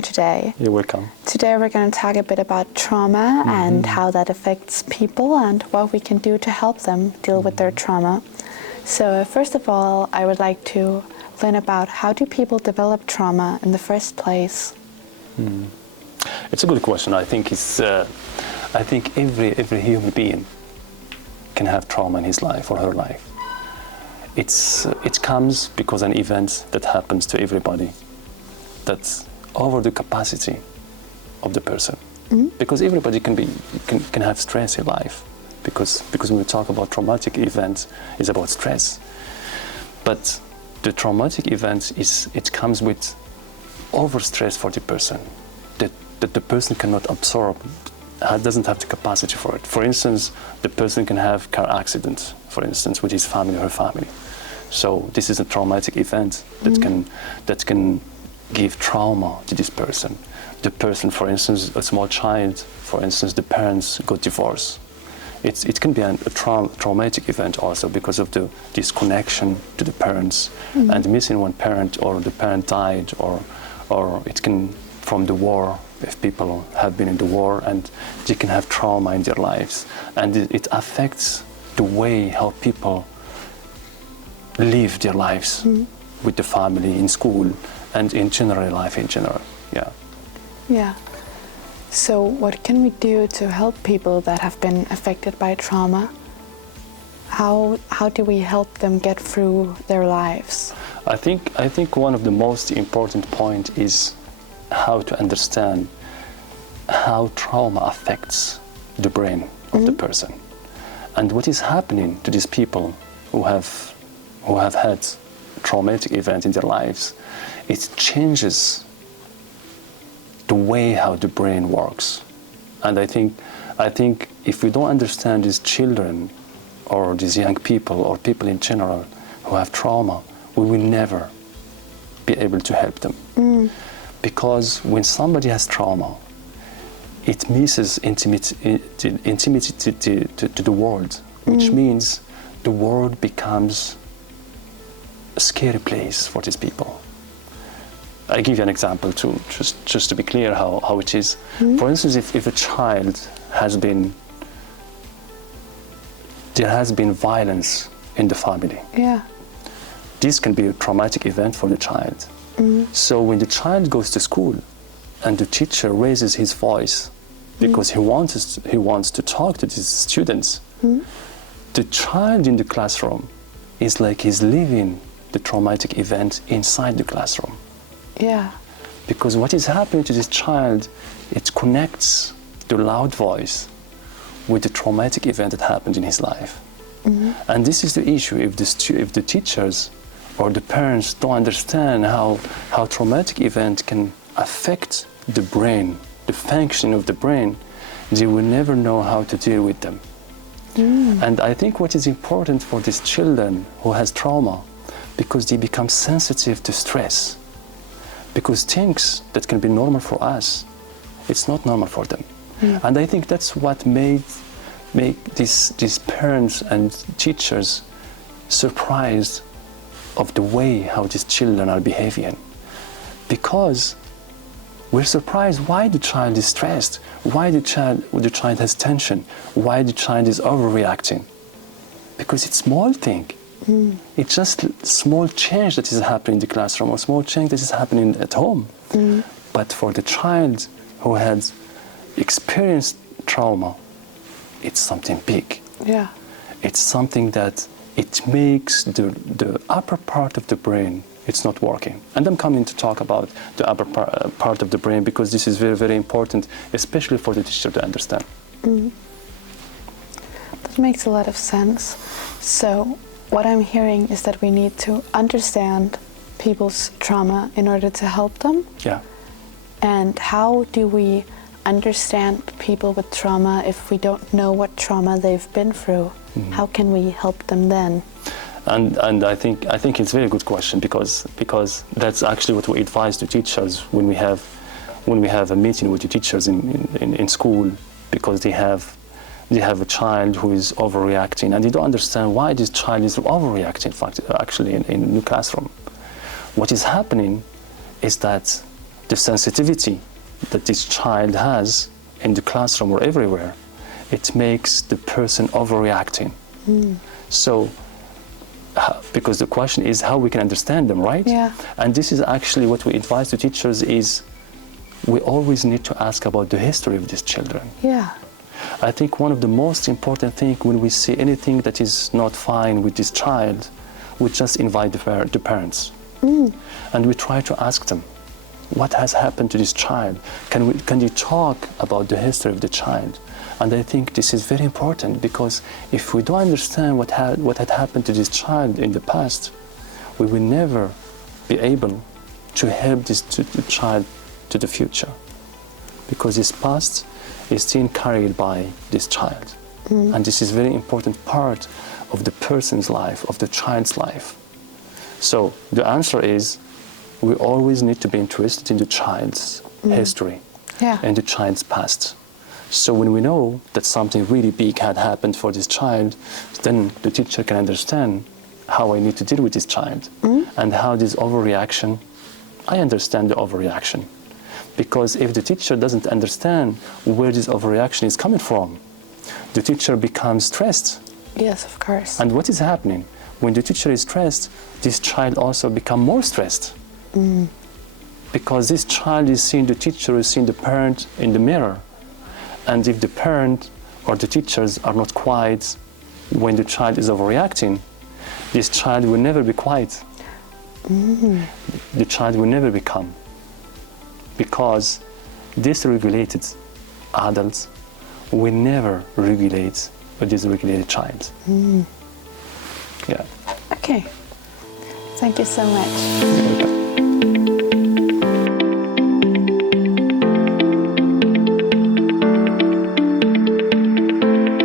here today. You're welcome. Today we're going to talk a bit about trauma and how that affects people and what we can do to help them deal with their trauma. So first of all, I would like to learn about how do people develop trauma in the first place? It's a good question. I think every human being can have trauma in his life or her life. It comes because an event that happens to everybody that's over the capacity of the person. Because everybody can have stress in life. Because when we talk about traumatic events, it's about stress. But the traumatic event it comes with overstress for the person that the person cannot absorb, doesn't have the capacity for it. For instance, the person can have car accident, for instance, with his family or her family. So this is a traumatic event that can give trauma to this person. The person, for instance, a small child, for instance, the parents got divorced. It can be a traumatic event also because of the disconnection to the parents and missing one parent, or the parent died, or it can from the war, if people have been in the war, and they can have trauma in their lives, and it affects the way how people live their lives with the family, in school, and in general life in general. Yeah. So what can we do to help people that have been affected by trauma? How do we help them get through their lives? I think one of the most important point is how to understand how trauma affects the brain of the person, and what is happening to these people who have had traumatic events in their lives. It changes the way how the brain works. And I think if we don't understand these children or these young people or people in general who have trauma, we will never be able to help them. Because when somebody has trauma, it misses intimacy to the world, which means the world becomes a scary place for these people. I give you an example to just to be clear how it is. For instance, if a child there has been violence in the family. Yeah. This can be a traumatic event for the child. So when the child goes to school and the teacher raises his voice because he wants to talk to these students, the child in the classroom is like he's living the traumatic event inside the classroom. Yeah. Because what is happening to this child, it connects the loud voice with the traumatic event that happened in his life. And this is the issue. If the teachers or the parents don't understand how traumatic event can affect the brain, the function of the brain, they will never know how to deal with them. And I think what is important for these children who has trauma, because they become sensitive to stress. Because things that can be normal for us, it's not normal for them. And I think that's what make these parents and teachers surprised of the way how these children are behaving. Because we're surprised why the child is stressed, why the child has tension, why the child is overreacting. Because it's small thing. It's just small change that is happening in the classroom or small change that is happening at home. But for the child who has experienced trauma, it's something big. Yeah. It's something that it makes the upper part of the brain, it's not working. And I'm coming to talk about the upper part of the brain because this is very, very important, especially for the teacher to understand. That makes a lot of sense. So what I'm hearing is that we need to understand people's trauma in order to help them. Yeah. And how do we understand people with trauma if we don't know what trauma they've been through? How can we help them then? And I think it's a very good question because that's actually what we advise the teachers when we have a meeting with the teachers in school, because they have a child who is overreacting and they don't understand why this child is overreacting. In fact, actually in the classroom, what is happening is that the sensitivity that this child has in the classroom or everywhere, it makes the person overreacting. So, because the question is how we can understand them, right? Yeah. And this is actually what we advise to teachers is we always need to ask about the history of these children. Yeah. I think one of the most important things when we see anything that is not fine with this child, we just invite the parents. And we try to ask them, what has happened to this child? Can you talk about the history of the child? And I think this is very important, because if we don't understand what had happened to this child in the past, we will never be able to help this child to the future, because his past is still carried by this child. And this is a very important part of the person's life, of the child's life. So the answer is, we always need to be interested in the child's history and the child's past. So when we know that something really big had happened for this child, then the teacher can understand how I need to deal with this child and how this overreaction, I understand the overreaction. Because if the teacher doesn't understand where this overreaction is coming from, the teacher becomes stressed. Yes, of course. And what is happening? When the teacher is stressed, this child also becomes more stressed. Because this child is seeing the teacher, is seeing the parent in the mirror. And if the parent or the teachers are not quiet when the child is overreacting, this child will never be quiet. The child will never be calm. Because dysregulated adults will never regulate a dysregulated child. Yeah. Okay. Thank you so much.